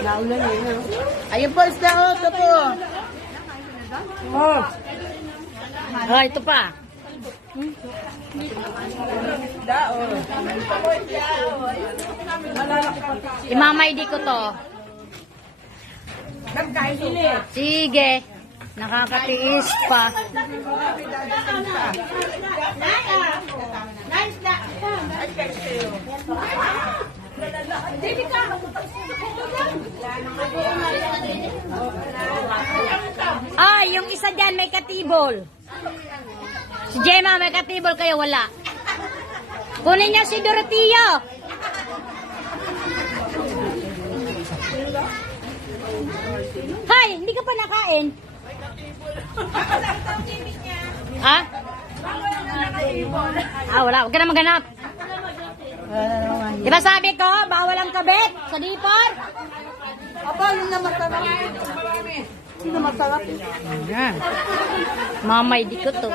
Naulan yun. Ayun po, isda o. Ito po. Oh. Ah, ito pa. Imamay di ko to. Sige. Nakakatiis pa. Ah, yung isa dyan may katibol. Si Gemma may katibol kayo wala. Kunin niya si Dorotea. Hay, hindi ka pa nakain. Ha? Ah, wala. Huwag ka na maganap. Di ba sabi ko, bawal ang kabit sa dipor? Aba, yun na masarap. Yun na masarap. Ayan. Mamay, di ko to.